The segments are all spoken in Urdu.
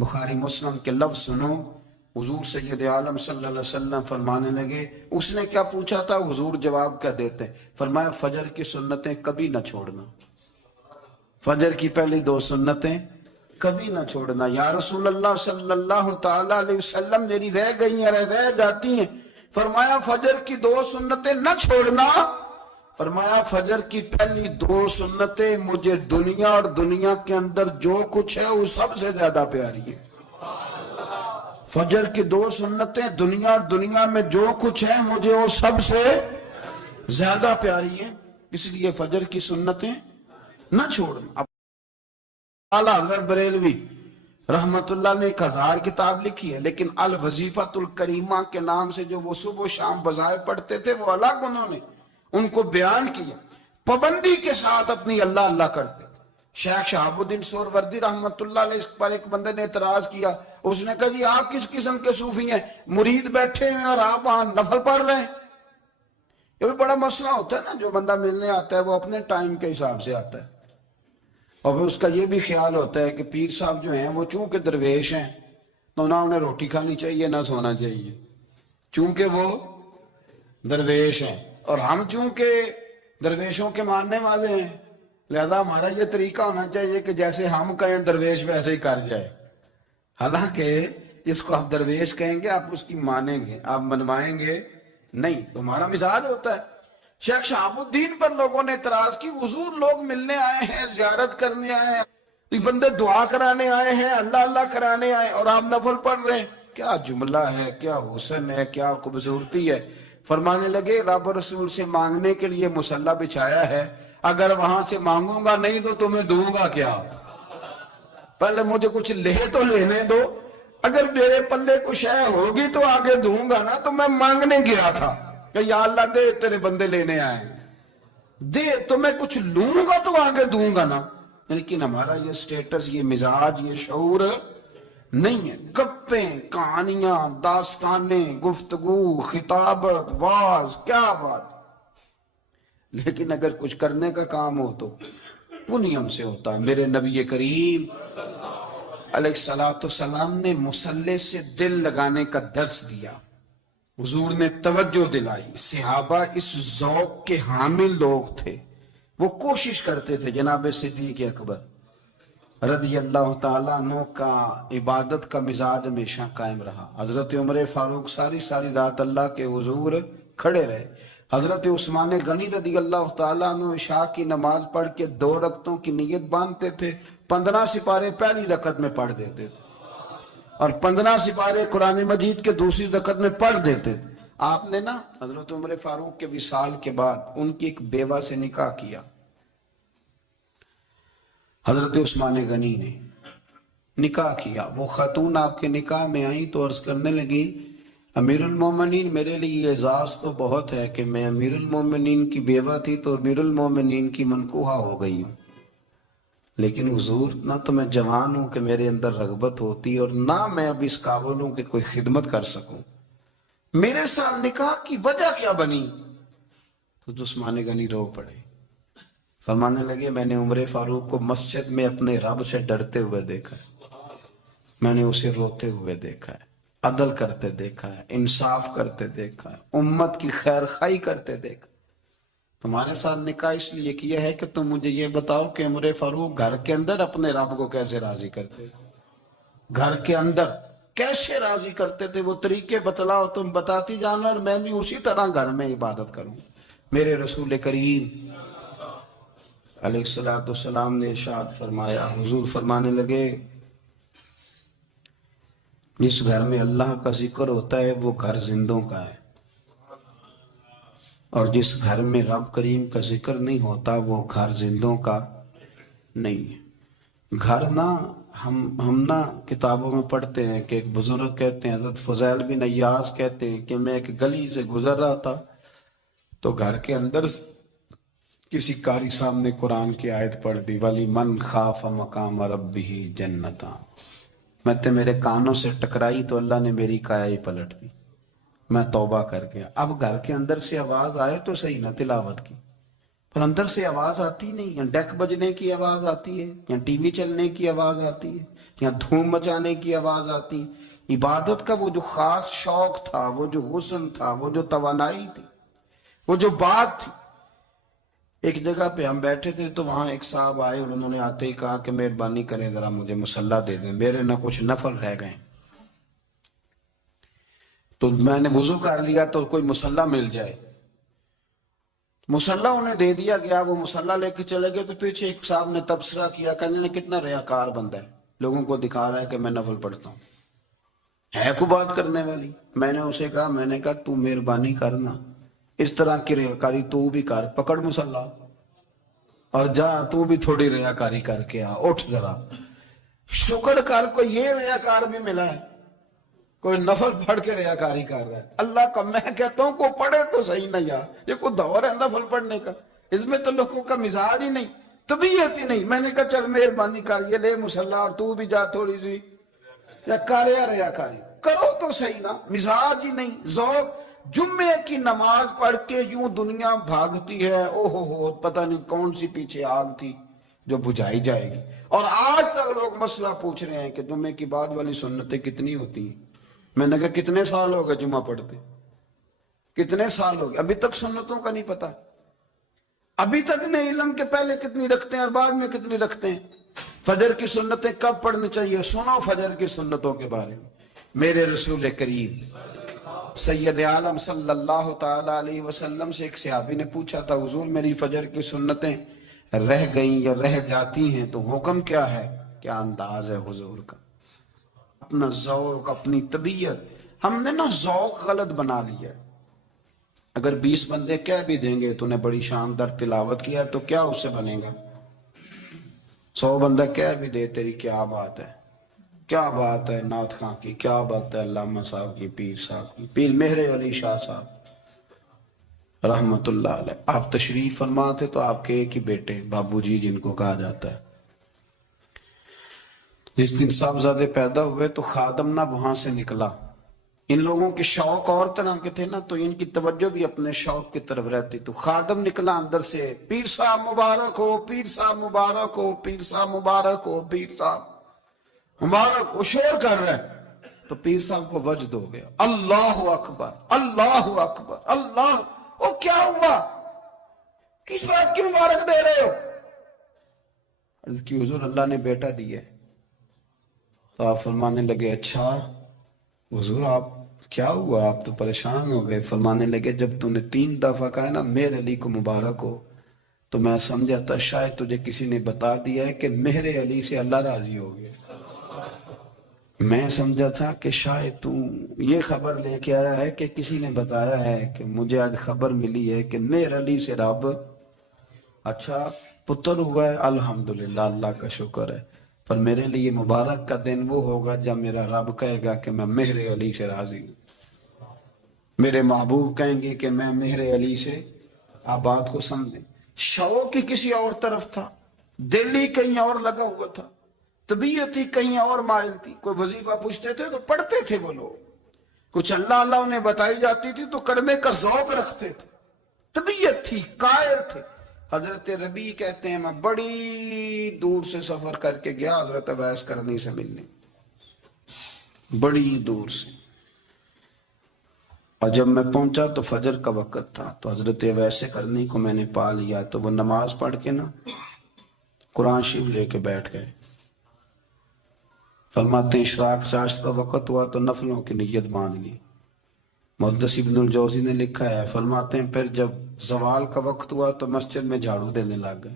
بخاری مسلم کے لفظ سنو، حضور سید عالم صلی اللہ علیہ وسلم فرمانے لگے، اس نے کیا پوچھا تھا، حضور جواب کیا دیتے، فرمایا فجر کی سنتیں کبھی نہ چھوڑنا، فجر کی پہلی 2 سنتیں کبھی نہ چھوڑنا۔ یا رسول اللہ صلی اللہ تعالی علیہ وسلم میری رہ گئی ہیں، رہ جاتی ہیں۔ فرمایا فجر کی 2 سنتیں نہ چھوڑنا، فرمایا فجر کی پہلی 2 سنتیں مجھے دنیا اور دنیا کے اندر جو کچھ ہے وہ سب سے زیادہ پیاری ہے۔ فجر کی 2 سنتیں دنیا اور دنیا میں جو کچھ ہے مجھے وہ سب سے زیادہ پیاری ہیں، اس لیے فجر کی سنتیں نہ چھوڑنا۔ اعلیٰ حضرت بریلوی رحمت اللہ نے 1000 کتاب لکھی ہے، لیکن الوظیفۃ الکریمہ کے نام سے جو وہ صبح و شام بظاہر پڑھتے تھے وہ الگ انہوں نے ان کو بیان کیا، پابندی کے ساتھ اپنی اللہ اللہ کرتے۔ شیخ شہاب الدین سہروردی رحمت اللہ علیہ اس پر ایک بندے نے اعتراض کیا، اس نے کہا جی آپ کس قسم کے صوفی ہیں، مرید بیٹھے ہیں اور آپ وہاں نفل پڑھ رہے ہیں۔ یہ بھی بڑا مسئلہ ہوتا ہے نا، جو بندہ ملنے آتا ہے وہ اپنے ٹائم کے حساب سے آتا ہے، اور پھر اس کا یہ بھی خیال ہوتا ہے کہ پیر صاحب جو ہیں وہ چونکہ درویش ہیں تو نہ انہیں روٹی کھانی چاہیے نہ سونا چاہیے، چونکہ وہ درویش ہیں، اور ہم چونکہ درویشوں کے ماننے والے ہیں لہذا ہمارا یہ طریقہ ہونا چاہیے کہ جیسے ہم کہیں درویش ویسے ہی کر جائے۔ حالانکہ جس کو آپ درویش کہیں گے آپ اس کی مانیں گے، آپ منوائیں گے نہیں، تمہارا مزاج ہوتا ہے۔ شیخ شہاب الدین پر لوگوں نے اعتراض کی، حضور لوگ ملنے آئے ہیں، زیارت کرنے آئے ہیں، یہ بندے دعا کرانے آئے ہیں، اللہ اللہ کرانے آئے اور آپ نفل پڑھ رہے ہیں، کیا جملہ ہے، کیا حسن ہے، کیا خوبصورتی ہے۔ فرمانے لگے رب رسول سے مانگنے کے لیے مصلی بچھایا ہے، اگر وہاں سے مانگوں گا نہیں تو تمہیں دوں گا کیا، پہلے مجھے کچھ لے تو لینے دو، اگر میرے پلے کچھ ہے ہوگی تو آگے دوں گا نا، تو میں مانگنے گیا تھا کہ یا اللہ دے تیرے بندے لینے آئے دے، تو میں کچھ لوں گا تو آگے دوں گا نا۔ لیکن ہمارا یہ سٹیٹس، یہ مزاج، یہ شعور نہیں ہے، گپیں، کہانیاں، داستانیں، گفتگو، خطابت، واز، کیا بات۔ لیکن اگر کچھ کرنے کا کام ہو تو انہی ہم سے ہوتا ہے۔ میرے نبی کریم علیہ السلام نے مصلی سے دل لگانے کا درس دیا، حضور نے توجہ دلائی، صحابہ اس ذوق کے حامل لوگ تھے، وہ کوشش کرتے تھے۔ جناب صدیق اکبر رضی اللہ تعالیٰ عنہ کا عبادت کا مزاج ہمیشہ قائم رہا۔ حضرت عمر فاروق ساری رات اللہ کے حضور کھڑے رہے۔ حضرت عثمان غنی رضی اللہ تعالیٰ عنہ عشاء کی نماز پڑھ کے 2 رکعتوں کی نیت باندھتے تھے، 15 سپارے پہلی رکعت میں پڑھ دیتے تھے اور 15 سپارے قرآن مجید کے دوسری رکعت میں پڑھ دیتے تھے۔ آپ نے نا حضرت عمر فاروق کے وصال کے بعد ان کی ایک بیوہ سے نکاح کیا، حضرت عثمان غنی نے نکاح کیا۔ وہ خاتون آپ کے نکاح میں آئیں تو عرض کرنے لگی امیر المومنین میرے لیے اعزاز تو بہت ہے کہ میں امیر المومنین کی بیوہ تھی تو امیر المومنین کی منکوحہ ہو گئی ہوں، لیکن حضور نہ تو میں جوان ہوں کہ میرے اندر رغبت ہوتی اور نہ میں اب اس قابل ہوں کہ کوئی خدمت کر سکوں، میرے ساتھ نکاح کی وجہ کیا بنی؟ تو عثمان غنی رو پڑے، فرمانے لگے میں نے عمر فاروق کو مسجد میں اپنے رب سے ڈرتے ہوئے دیکھا ہے، میں نے اسے روتے ہوئے دیکھا ہے، عدل کرتے دیکھا ہے، انصاف کرتے دیکھا ہے، امت کی خیر خواہی کرتے دیکھا۔ تمہارے ساتھ نکاح اس لیے کیا ہے کہ تم مجھے یہ بتاؤ کہ عمر فاروق گھر کے اندر اپنے رب کو کیسے راضی کرتے تھے، گھر کے اندر کیسے راضی کرتے تھے، وہ طریقے بتلاؤ، تم بتاتی جانا اور میں بھی اسی طرح گھر میں عبادت کروں۔ میرے رسول کریم علیہ السلام نے ارشاد فرمایا، حضور فرمانے لگے جس گھر میں اللہ کا ذکر ہوتا ہے وہ گھر زندوں کا ہے، اور جس گھر میں رب کریم کا ذکر نہیں ہوتا وہ گھر زندوں کا نہیں ہے۔ گھر نا ہم نا کتابوں میں پڑھتے ہیں کہ ایک بزرگ کہتے ہیں، حضرت فضیل بن عیاض کہتے ہیں کہ میں ایک گلی سے گزر رہا تھا تو گھر کے اندر کسی قاری صاحب نے قرآن کی آیت پڑھ دی، وَلِمَنْ خَافَ مَقَامَ رَبِّهِ جَنَّتَانِ، میں تے میرے کانوں سے ٹکرائی تو اللہ نے میری کایا ہی پلٹ دی، میں توبہ کر گیا۔ اب گھر کے اندر سے آواز آئے تو صحیح نہ تلاوت کی، پر اندر سے آواز آتی نہیں، یا ڈیک بجنے کی آواز آتی ہے، یا ٹی وی چلنے کی آواز آتی ہے، یا دھوم مچانے کی آواز آتی. عبادت کا وہ جو خاص شوق تھا، وہ جو حسن تھا، وہ جو توانائی تھی، وہ جو بات تھی. ایک جگہ پہ ہم بیٹھے تھے تو وہاں ایک صاحب آئے اور انہوں نے آتے ہی کہا کہ مہربانی کریں ذرا مجھے مصلی دے دیں، میرے نہ کچھ نفل رہ گئے. تو میں نے وضو کر لیا تو کوئی مصلی مل جائے. مصلی انہیں دے دیا گیا، وہ مصلی لے کے چلے گئے. تو پیچھے ایک صاحب نے تبصرہ کیا، کہنے کتنا ریاکار بندہ ہے، لوگوں کو دکھا رہا ہے کہ میں نفل پڑھتا ہوں. ہے کو بات کرنے والی. میں نے اسے کہا، میں نے کہا تو مہربانی کرنا اس طرح کی ریاکاری تو بھی کر، پکڑ مصلی اور جا تو بھی تھوڑی ریاکاری کر کے آ. اٹھ ذرا شکر کر، کوئی یہ ریاکار بھی ملا ہے، کوئی نفل پڑھ کے ریاکاری کر رہا ہے. اللہ کا میں کہتا ہوں کو پڑھے تو صحیح نہ یار، یہ کوئی دور ہے نفل پڑھنے کا؟ اس میں تو لوگوں کا مزاج ہی نہیں، طبیعت ہی نہیں. میں نے کہا چل مہربانی کر، یہ لے مصلی اور تو بھی جا تھوڑی سی یا کر یا ریاکاری کرو تو صحیح نا. مزاج ہی نہیں، ذوق. جمعے کی نماز پڑھ کے یوں دنیا بھاگتی ہے، او ہو پتہ نہیں کون سی پیچھے آگ تھی جو بجھائی جائے گی. اور آج تک لوگ مسئلہ پوچھ رہے ہیں کہ جمعے کی بعد والی سنتیں کتنی ہوتی ہیں. میں نے کہا کتنے سال ہو گئے جمعہ پڑھتے، کتنے سال ہو گئے، ابھی تک سنتوں کا نہیں پتا. ابھی تک نہیں علم کے پہلے کتنی رکھتے ہیں اور بعد میں کتنی رکھتے ہیں. فجر کی سنتیں کب پڑھنی چاہیے؟ سنو فجر کی سنتوں کے بارے میں. میرے رسول کریم سید عالم صلی اللہ تعالی علیہ وسلم سے ایک صحابی نے پوچھا تھا، حضور میری فجر کی سنتیں رہ گئیں یا رہ جاتی ہیں تو حکم کیا ہے؟ کیا انداز ہے حضور کا، اپنا ذوق، اپنی طبیعت. ہم نے نا ذوق غلط بنا لیا. اگر 20 بندے کہہ بھی دیں گے تو نے بڑی شاندار تلاوت کیا تو کیا اس سے بنے گا؟ 100 بندہ کہہ بھی دے تیری کیا بات ہے، کیا بات ہے نعت خاں کی، کیا بات ہے علامہ صاحب کی، پیر صاحب کی، پیر مہر علی شاہ صاحب رحمت اللہ علیہ. آپ تشریف فرما تھے تو آپ کے ایک ہی بیٹے بابو جی جن کو کہا جاتا ہے، جس دن صاحبزادے پیدا ہوئے تو خادم نہ وہاں سے نکلا. ان لوگوں کے شوق اور طرح کے تھے نا، تو ان کی توجہ بھی اپنے شوق کی طرف رہتی. تو خادم نکلا اندر سے، پیر صاحب مبارک ہو، پیر صاحب مبارک ہو، پیر صاحب مبارک ہو، پیر صاحب مبارک. وہ شور کر رہے ہیں تو پیر صاحب کو وجد ہو گیا، اللہ اکبر اللہ اکبر اللہ. وہ کیا ہوا، کس بات کی مبارک دے رہے ہو؟ عرض کی حضور اللہ نے بیٹا دیا. تو آپ فرمانے لگے اچھا حضور آپ کیا ہوا، آپ تو پریشان ہو گئے. فرمانے لگے جب تو نے 3 دفعہ کہا نا مہر علی کو مبارک ہو تو میں سمجھا تھا شاید تجھے کسی نے بتا دیا ہے کہ مہر علی سے اللہ راضی ہو گیا. میں سمجھا تھا کہ شاید تو یہ خبر لے کے آیا ہے کہ کسی نے بتایا ہے کہ مجھے آج خبر ملی ہے کہ مہر علی سے رب اچھا پتر ہوا ہے. الحمدللہ اللہ کا شکر ہے. پر میرے لیے مبارک کا دن وہ ہوگا جب میرا رب کہے گا کہ میں مہر علی سے راضی ہوں. میرے محبوب کہیں گے کہ میں مہر علی سے. آپ بات کو سمجھیں. شوق ہی کسی اور طرف تھا، دل ہی کہیں اور لگا ہوا تھا، طبیعت ہی کہیں اور مائل تھی. کوئی وظیفہ پوچھتے تھے تو پڑھتے تھے وہ لوگ، کچھ اللہ اللہ انہیں بتائی جاتی تھی تو کرنے کا ذوق رکھتے تھے، طبیعت تھی، قائل تھے. حضرت ربیع کہتے ہیں میں بڑی دور سے سفر کر کے گیا حضرت اویس کرنی سے ملنے، بڑی دور سے. اور جب میں پہنچا تو فجر کا وقت تھا. تو حضرت اویس کرنی کو میں نے پا لیا. تو وہ نماز پڑھ کے نا قرآن شریف لے کے بیٹھ گئے. فرماتے ہیں اشراق چاشت کا وقت ہوا تو نفلوں کی نیت باندھ لی. محدث ابن الجوزی نے لکھا ہے، فرماتے ہیں پھر جب زوال کا وقت ہوا تو مسجد میں جھاڑو دینے لگ گئے.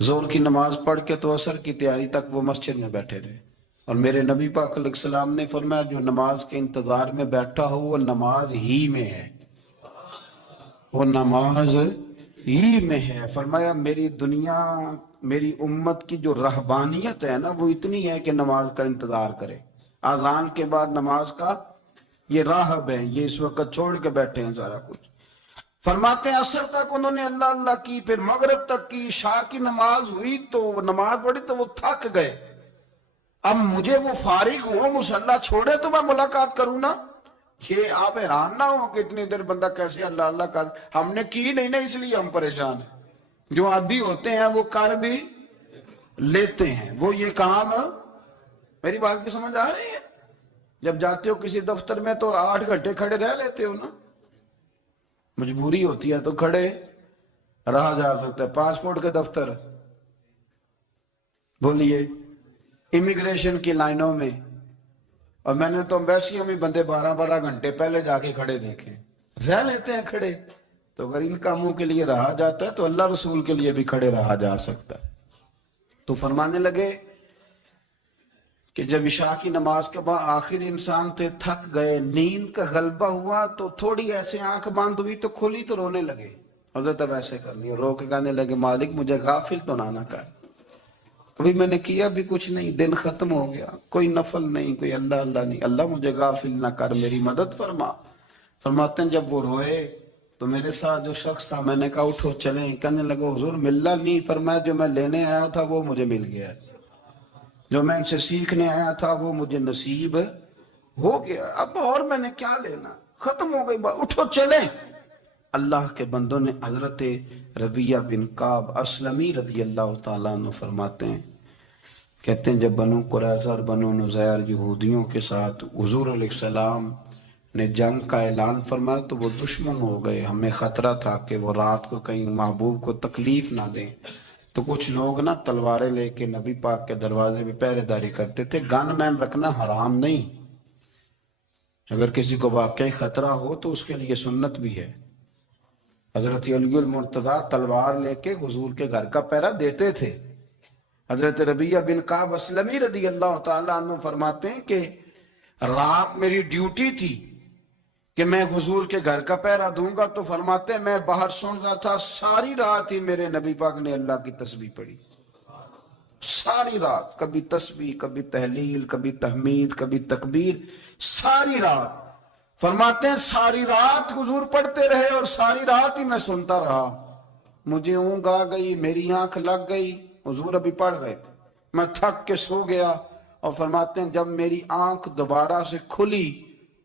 زور کی نماز پڑھ کے تو عصر کی تیاری تک وہ مسجد میں بیٹھے رہے. اور میرے نبی پاک علیہ السلام نے فرمایا جو نماز کے انتظار میں بیٹھا ہو وہ نماز ہی میں ہے، وہ نماز ہی میں ہے. فرمایا میری دنیا میری امت کی جو رہبانیت ہے نا وہ اتنی ہے کہ نماز کا انتظار کرے. اذان کے بعد نماز کا یہ راہب ہیں، یہ اس وقت چھوڑ کے بیٹھے ہیں سارا کچھ. فرماتے ہیں عصر تک انہوں نے اللہ اللہ کی، پھر مغرب تک کی، عشاء کی نماز ہوئی تو وہ نماز پڑھی تو وہ تھک گئے. اب مجھے وہ فارغ ہو مصلی چھوڑے تو میں ملاقات کروں نا. یہ آپ حیران نہ ہو کہ اتنی دیر بندہ کیسے اللہ اللہ کر. ہم نے کی نہیں نا اس لیے ہم پریشان ہیں. جو عادی ہوتے ہیں وہ کر بھی لیتے ہیں، وہ یہ کام میری بات کی سمجھ آ رہی ہے؟ جب جاتے ہو کسی دفتر میں تو 8 گھنٹے کھڑے رہ لیتے ہو نا، مجبوری ہوتی ہے تو کھڑے رہا جا سکتا ہے۔ پاسپورٹ کے دفتر بولیے، امیگریشن کی لائنوں میں، اور میں نے تو امبیسیوں میں بندے 12 گھنٹے پہلے جا کے کھڑے دیکھے، رہ لیتے ہیں کھڑے۔ تو اگر ان کاموں کے لیے رہا جاتا ہے تو اللہ رسول کے لیے بھی کھڑے رہا جا سکتا ہے۔ تو فرمانے لگے کہ جب عشاء کی نماز کے بعد آخر انسان تھے، تھک گئے، نیند کا غلبہ ہوا، تو تھوڑی ایسے آنکھ بند ہوئی تو کھلی تو رونے لگے۔ حضرت اب ایسے کر لیا، رو کے کہنے لگے مالک مجھے غافل تو نہ کر، ابھی میں نے کیا بھی کچھ نہیں، دن ختم ہو گیا، کوئی نفل نہیں، کوئی اللہ اللہ نہیں، اللہ مجھے غافل نہ کر، میری مدد فرما۔ فرماتے ہیں جب وہ روئے تو میرے ساتھ جو شخص تھا، میں نے کہا اٹھو چلیں، کہنے لگا حضور ملنا نہیں، فرمایا جو میں لینے آیا تھا وہ مجھے مل گیا، جو میں ان سے سیکھنے آیا تھا وہ مجھے نصیب ہو گیا، اب اور میں نے کیا لینا، ختم ہو گئی بات، اٹھو چلیں۔ اللہ کے بندوں نے حضرت ربیہ بن کعب اسلمی رضی اللہ تعالیٰ عنہ فرماتے ہیں، کہتے ہیں جب بنو قریظہ اور بنو نذیر یہودیوں کے ساتھ حضور علیہ السلام نے جنگ کا اعلان فرمایا تو وہ دشمن ہو گئے، ہمیں خطرہ تھا کہ وہ رات کو کہیں محبوب کو تکلیف نہ دیں، تو کچھ لوگ نا تلواریں لے کے نبی پاک کے دروازے پہ پہرے داری کرتے تھے۔ گن مین رکھنا حرام نہیں، اگر کسی کو واقعی خطرہ ہو تو اس کے لیے سنت بھی ہے۔ حضرت علی المرتضیٰ تلوار لے کے حضور کے گھر کا پہرا دیتے تھے۔ حضرت ربیہ بن کعب اسلمی رضی اللہ تعالیٰ عنہ فرماتے ہیں کہ رات میری ڈیوٹی تھی کہ میں حضور کے گھر کا پہرا دوں گا، تو فرماتے ہیں میں باہر سن رہا تھا، ساری رات ہی میرے نبی پاک نے اللہ کی تسبیح پڑھی، ساری رات، کبھی تسبیح، کبھی تحلیل، کبھی تحمید، کبھی تکبیر، ساری رات۔ فرماتے ہیں ساری رات حضور پڑھتے رہے اور ساری رات ہی میں سنتا رہا، مجھے اونگ آ گئی، میری آنکھ لگ گئی، حضور ابھی پڑھ رہے تھے، میں تھک کے سو گیا۔ اور فرماتے ہیں جب میری آنکھ دوبارہ سے کھلی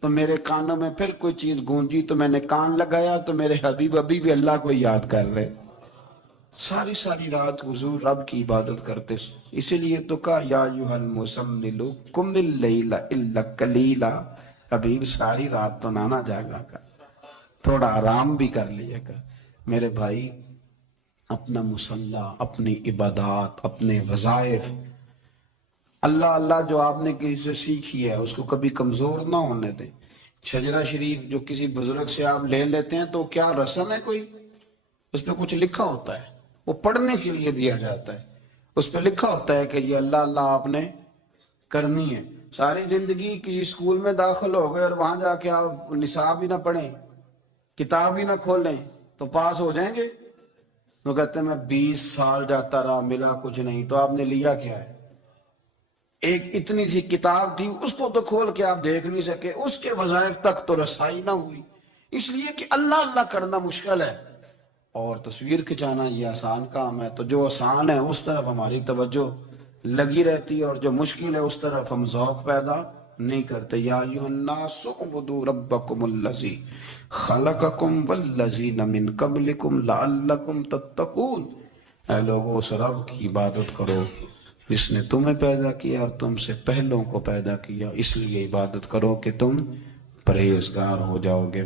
تو میرے کانوں میں پھر کوئی چیز گونجی، تو میں نے کان لگایا تو میرے حبیب ابھی بھی اللہ کو یاد کر رہے۔ ساری رات حضور رب کی عبادت کرتے، اسی لیے تو کہا یا ایھا المزمل قم اللیل الا قلیلا، حبیب ساری رات تو نہ جاگا کر، تھوڑا آرام بھی کر لیا کر۔ میرے بھائی اپنا مصلی، اپنی عبادات، اپنے وظائف، اللہ اللہ جو آپ نے کسی سے سیکھی ہے اس کو کبھی کمزور نہ ہونے دیں۔ شجرہ شریف جو کسی بزرگ سے آپ لے لیتے ہیں تو کیا رسم ہے کوئی؟ اس پہ کچھ لکھا ہوتا ہے، وہ پڑھنے کے لیے دیا جاتا ہے، اس پہ لکھا ہوتا ہے کہ یہ اللہ اللہ آپ نے کرنی ہے۔ ساری زندگی کسی اسکول میں داخل ہو گئے اور وہاں جا کے آپ نصاب ہی نہ پڑھیں، کتاب ہی نہ کھولیں تو پاس ہو جائیں گے؟ وہ کہتے ہیں میں 20 سال جاتا رہا ملا کچھ نہیں، تو آپ نے لیا کیا ہے؟ ایک اتنی سی کتاب تھی، اس کو تو کھول کے آپ دیکھ نہیں سکے، اس کے وظائف تک تو رسائی نہ ہوئی، اس لیے کہ اللہ اللہ کرنا مشکل ہے اور تصویر کھچانا یہ آسان کام ہے۔ تو جو آسان ہے اس طرف ہماری توجہ لگی رہتی ہے اور جو مشکل ہے اس طرف ہم ذوق پیدا نہیں کرتے۔ یا ایھا الناس اعبدوا ربکم الذی خلقکم والذین من قبلکم لعلکم تتقون، اے لوگو اس رب کی عبادت کرو جس نے تمہیں پیدا کیا اور تم سے پہلوں کو پیدا کیا، اس لیے عبادت کرو کہ تم پرہیزگار ہو جاؤ گے۔